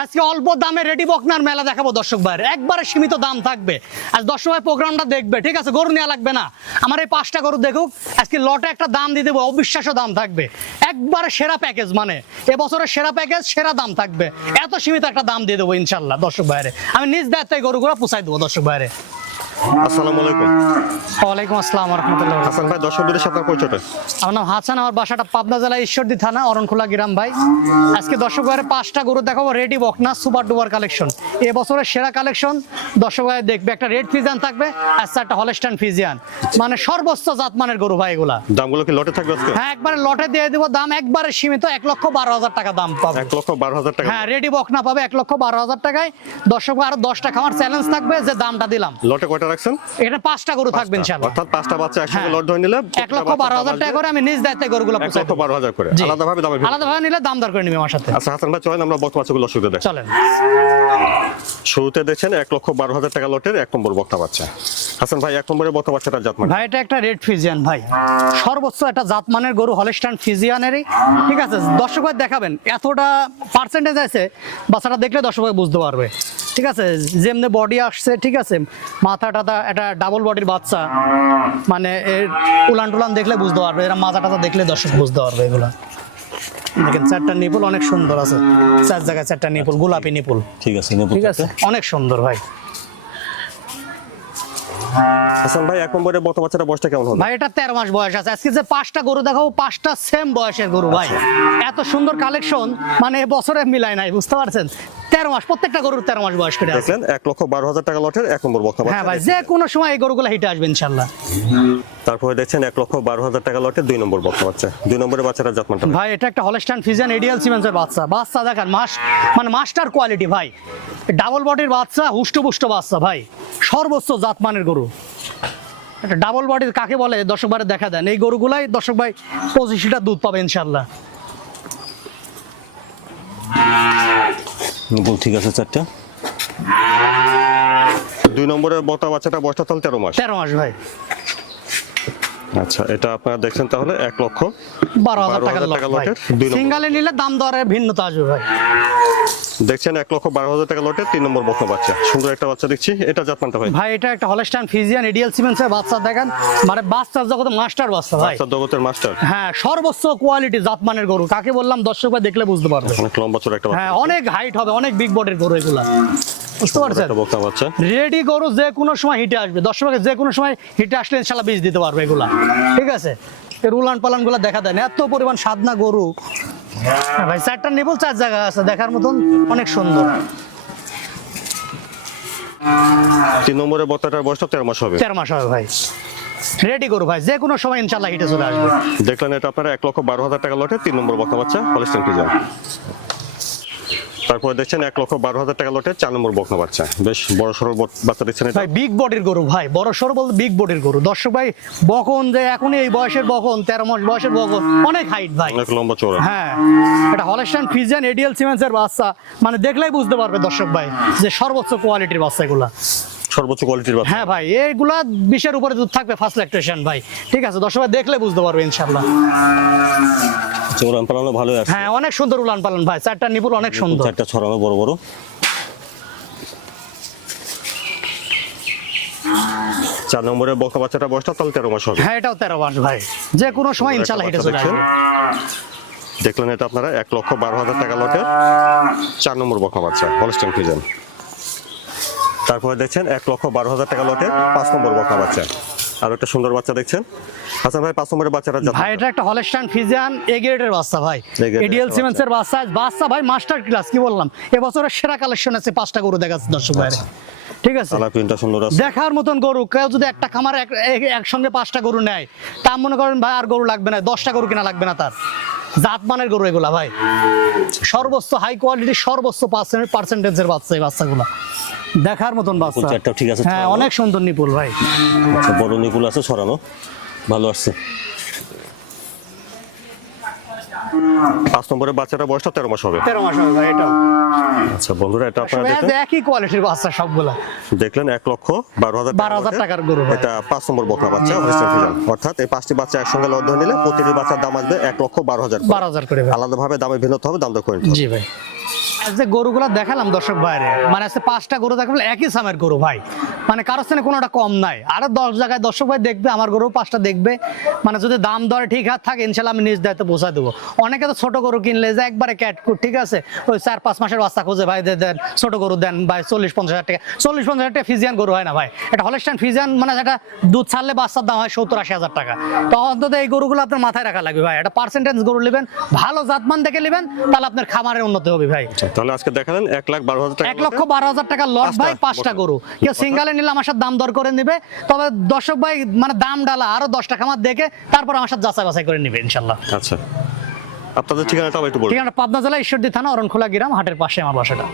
আজকে অল্প দামে রেডি বকনার মেলা দেখাবো দর্শক একবারে সীমিত দাম থাকবে। আজ দর্শক ভাই প্রোগ্রামটা দেখবে, ঠিক আছে? গরু নেওয়া লাগবে না। আমার এই পাঁচটা গরু দেখুক, আজকে লটে একটা দাম দিয়ে দেবো, অবিশ্বাস্য দাম থাকবে। একবারে সেরা প্যাকেজ মানে এবছরের সেরা প্যাকেজ সেরা দাম থাকবে। এত সীমিত একটা দাম দিয়ে দেবো ইনশাল্লাহ, দর্শক ভাইরে। আমি নিজ দায়িত্বে গরুগুলো পুষাই দেবো, দর্শক ভাইরে। আসসালামু আলাইকুম। ওয়ালাইকুম আসসালাম রহমতুল্লাহ হাসান ভাই দর্শকদের সাথে পরিচয়টা। আমার নাম হাসান আমার বাসাটা পাবনা জেলা ঈশ্বরদী থানা অরণখোলা গ্রাম ভাই। আজকে দর্শক ভাইয়ের পাঁচটা গরু দেখাবো রেডি বকনা সুপার ডুবার কালেকশন। এ সেরা কালেকশন দর্শক ভাই দেখবে একটা রেড ফিজিয়ান থাকবে আর একটা হলেস্টান ফিজিয়ান। মানে সর্বোচ্চ জাতমানের গরু ভাই এগুলা। দামগুলো কি লটে থাকবে আজকে? হ্যাঁ একবারে লটে দিয়ে দেবো দাম একবারে সীমিত এক লক্ষ বারো হাজার টাকা দাম পাবে। এক লক্ষ বারো হাজার টাকা। হ্যাঁ রেডি বকনা পাবে এক লক্ষ বারো হাজার টাকায়। দর্শক আরও দশটা খাওয়ার চ্যালেঞ্জ থাকবে যে দামটা দিলাম। লটে কয়টা রাখছেন? এটা পাঁচটা গরু থাকবে ইনশাল্লাহ অর্থাৎ পাঁচটা বাচ্চা একসঙ্গে হ্যাঁ। লট ধরে নিলে এক লক্ষ বারো হাজার টাকা করে আমি নিজ দায়িত্বে গরুগুলো লক্ষ বারো হাজার করে। জি। আলাদাভাবে দামে। আলাদা ভাবে নিলে দাম দর করে নিবে আমার সাথে। আচ্ছা হাসান ভাই চলেন আমরা বক্তা বাচ্চাগুলো দেখ। চলেন। শুরুতে দেখছেন লক্ষ বারো হাজার টাকা লটের এক নম্বর বক্তা বাচ্চা। হাসান ভাই এক নম্বরে বক্তা বাচ্চাটা জাত মানে? ভাই এটা একটা রেড ফিজিয়ান ভাই। সর্বোচ্চ একটা জাতমানের গরু হলেস্টান ফিজিয়ানেরই। ঠিক আছে দর্শক দেখাবেন এতটা পার্সেন্টেজ আছে বাচ্চাটা দেখলে দর্শক ভাই বুঝতে পারবে। ঠিক আছে? যেমনি বডি আসছে ঠিক আছে? মাথা টাথা একটা ডাবল বডির বাচ্চা। মানে এর উলান টুলান দেখলে বুঝতে পারবে এরা মাথা টাথা দেখলে দর্শক বুঝতে পারবে এগুলো। দেখেন চারটা নিপুল অনেক সুন্দর আছে। চার জায়গায় চারটা নিপুল গোলাপি নিপুল ঠিক আছে ঠিক আছে? অনেক সুন্দর ভাই। হাসান ভাই এক নম্বরে বক্তা বাচ্চাটা বয়সটা কেমন হবে ভাই এটা তেরো মাস বয়স আছে। আজকে যে পাঁচটা গরু দেখাবো পাঁচটা সেম বয়সের গরু ভাই। এত সুন্দর কালেকশন মানে বছরে মিলাই নাই বুঝতে পারছেন? তেরো মাস প্রত্যেকটা গরুর তেরো মাস বয়স করে আছে। দেখলেন এক লক্ষ বারো হাজার টাকা লটের এক নম্বর বক্তা হ্যাঁ ভাই যে কোনো সময় এই গরুগুলো হিটে আসবে ইনশাল্লাহ। তারপরে দেখছেন এক লক্ষ বারো হাজার টাকা লটের দুই নম্বর বক্তা বাচ্চা। দুই নম্বরে বাচ্চাটা জাত মানটা ভাই এটা একটা হলস্টান ফিজিয়ান এডিয়াল সিমেন্সের বাচ্চা। বাচ্চা দেখেন মাস মানে মাস্টার কোয়ালিটি ভাই। ডাবল বডির বাচ্চা হুষ্টপুষ্ট বাচ্চা ভাই। সর্বোচ্চ জাতমানের গরু। একটা ডাবল বডির কাকে বলে? দর্শক বারে দেখা দেন। এই গরুগুলাই দর্শক ভাই পঁচিশ লিটার দুধ পাবে ইনশাল্লাহ ঠিক আছে চারটা? দুই নম্বরে বক্তা বাচ্চাটা বয়সটা তাহলে তেরো মাস। তেরো মাস ভাই। আচ্ছা এটা আপনারা দেখছেন তাহলে এক লক্ষ বারো হাজার 12,000 টাকা লটের সিঙ্গালে নিলে দাম দরের ভিন্নতা আসবে ভাই। দেখছেন এক লক্ষ বারো হাজার টাকা লটে তিন নম্বর বক্তা বাচ্চা। সুন্দর একটা বাচ্চা দেখছি এটা জাতমানটা ভাই। ভাই এটা একটা হলস্টাইন ফিজিয়ান এডিয়াল সিমেন্সের বাচ্চা দেখেন। মানে বাচ্চা জগতে মাস্টার বাচ্চা ভাই। বাচ্চা জগতের মাস্টার হ্যাঁ সর্বোচ্চ কোয়ালিটি জাতমানের গরু। কাকে বললাম দর্শক ভাই দেখলে বুঝতে পারবে অনেক লম্বা চোর একটা হ্যাঁ অনেক হাইট হবে অনেক বিগ বডির গরু এগুলা। বুঝতে পারছেন? বক্তা বাচ্চা। রেডি গরু যে কোনো সময় হিটে আসবে। দর্শক ভাই যে কোনো সময় হিটে আসলে ইনশাল্লাহ বীজ দিতে পারবে এগুলা। ঠিক আছে? এর উলান পালানগুলা দেখা দেয় না এত পরিমাণ সাদনা গরু। ভাই চারটা নেবল চার জায়গা আছে দেখার মতন অনেক সুন্দর। তিন নম্বরে বক্তাটার বয়সটা তেরো মাস হবে। চার মাস হবে ভাই। রেডি করো ভাই যে কোনো সময় ইনশাল্লাহ হিটে চলে আসবে। দেখলেন এটা আপনারা এক লক্ষ বারো হাজার টাকা লটে তিন নম্বর বক্তা বাচ্চা হলিস্টেন তারপরে দেখছেন এক লক্ষ বারো হাজার টাকা লটে চার নম্বর বক্তা বাচ্চা। বেশ বড় সড়ো বাচ্চা দেখছেন ভাই বিগ বডির গরু ভাই বড় সড় বলতে বিগ বডির গরু। দর্শক ভাই বকন যে এখন এই বয়সের বকন তেরো মাস বয়সের বকন অনেক হাইট ভাই। অনেক লম্বা চোরা হ্যাঁ এটা হলেস্টান ফিজিয়ান এডিয়াল সিমেন্সের বাচ্চা। মানে দেখলেই বুঝতে পারবে দর্শক ভাই যে সর্বোচ্চ কোয়ালিটির বাচ্চা এগুলা। সর্বোচ্চ কোয়ালিটির বাচ্চা। হ্যাঁ ভাই এইগুলা বিশের উপরে দুধ থাকবে ফার্স্ট ল্যাকটেশন ভাই। ঠিক আছে দর্শক ভাই দেখলে বুঝতে পারবে ইনশাল্লাহ চৌরান পালানো ভালো আছে হ্যাঁ অনেক সুন্দর উলান পালন ভাই। চারটা নিপুল অনেক সুন্দর। চারটা ছড়ানো বড় বড়। চার নম্বরে বক্তা বাচ্চাটা বয়সটা তাহলে তেরো মাস হবে। হ্যাঁ এটাও তেরো মাস ভাই। যে কোনো সময় ইনশাল্লাহ হেঁটে চলে আসবে দেখলেন এটা আপনারা এক লক্ষ বারো হাজার টাকা লটে। চার নম্বর বক্তা বাচ্চা হলিস্টেন পিজান তারপরে দেখছেন এক লক্ষ বারো হাজার টাকা লটে পাঁচ নম্বর বক্তা বাচ্চা। আর একটা সুন্দর বাচ্চা দেখছেন? হাসান ভাই পাঁচ নম্বরের বাচ্চাটা ভাই এটা একটা হলেস্টান ফিজিয়ান এ গ্রেডের বাচ্চা ভাই। এর এডিএল বাচ্চা। সিমেন্সের বাচ্চা বাচ্চা ভাই মাস্টার ক্লাস কি বললাম? এবছরের সেরা কালেকশন আছে পাঁচটা গরু দেখাচ্ছে দর্শক ভাইরে ঠিক আছে? কালার প্রিন্টটা সুন্দর আছে। দেখার মতন গরু কেউ যদি একটা খামার এক- এক- একসঙ্গে পাঁচটা গরু নেয় তা মনে করেন ভাই আর গরু লাগবে না দশটা গরু কিনা লাগবে না তার। জাতমানের গরু এগুলা ভাই। সর্বোচ্চ হাই কোয়ালিটি সর্বোচ্চ পার্সেন্টেজের বাচ্চা এই বাচ্চাগুলা। দেখার মতন বাচ্চা। চারটাও ঠিক আছে, হ্যাঁ অনেক সুন্দর নিপুল ভাই। আচ্ছা, বড় নিপুল আছে ছড়ানো। ভালো আসছে। পাঁচ নম্বরের বাচ্চাটা বয়সটা তেরো মাস হবে। তেরো মাস হবে এটা আচ্ছা বন্ধুরা এটা আপনারা দেখলেন একই কোয়ালিটির বাচ্চা সবগুলা। দেখলেন এক লক্ষ বারো হাজার 12,000 টাকার গরু এটা পাঁচ নম্বর বকনা বাচ্চা হলিস্টেন ফিজান অর্থাৎ এই পাঁচটি বাচ্চা একসঙ্গে ধরে নিলে প্রতিটি বাচ্চার দাম আসবে এক লক্ষ বারো হাজার বারো হাজার করে ভাই। আলাদাভাবে দামে ভিন্নতা হবে দাম দর করে নিতে হবে। জি ভাই। আজ যে গরুগুলো দেখালাম দর্শক ভাইরে। মানে আজকে পাঁচটা গরু দেখালাম, একই সামের গরু ভাই। মানে কারোর স্থানে কোনোটা কম নাই। আরও দশ জায়গায় দর্শক ভাই দেখবে আমার গরু পাঁচটা দেখবে। মানে যদি দাম দরে ঠিক হাত থাকে ইনশাল্লাহ আমি নিজ দায়িত্বে পৌঁছায় দেবো। অনেকে তো ছোট গরু কিনলে যে একবারে ক্যাটকুট ঠিক আছে? ওই চার পাঁচ মাসের বাচ্চা খোঁজে ভাই দেন ছোট গরু দেন ভাই চল্লিশ পঞ্চাশ হাজার টাকা চল্লিশ পঞ্চাশ হাজার টাকা ফিজিয়ান গরু হয় না ভাই। এটা হলস্টাইন ফিজিয়ান মানে যেটা দুধ ছাড়লে বাচ্চার দাম হয় সত্তর আশি হাজার টাকা। তো অন্তত এই গরুগুলো আপনার মাথায় রাখা লাগবে ভাই। এটা পার্সেন্টেজ গরু নেবেন ভালো জাতমান দেখে নেবেন তাহলে আপনার খামারের উন্নতি হবে ভাই। তাহলে আজকে দেখালেন এক লাখ বারো হাজার টাকা এক লক্ষ বারো হাজার টাকা লট ভাই পাঁচটা গরু। কেউ সিঙ্গালে নিলে আমার সাথে দাম দর করে নিবে। তবে দর্শক ভাই মানে দাম ডালা আরও দশ টাকা আমার দেখে তারপর আমার সাথে যাচাই বাছাই করে নিবে ইনশাল্লাহ। আচ্ছা। আপনাদের ঠিকানাটা একটু বলুন। ঠিক আছে পাবনা জেলা ঈশ্বরদী থানা অরণখোলা গ্রাম হাটের পাশে আমার বাসাটা।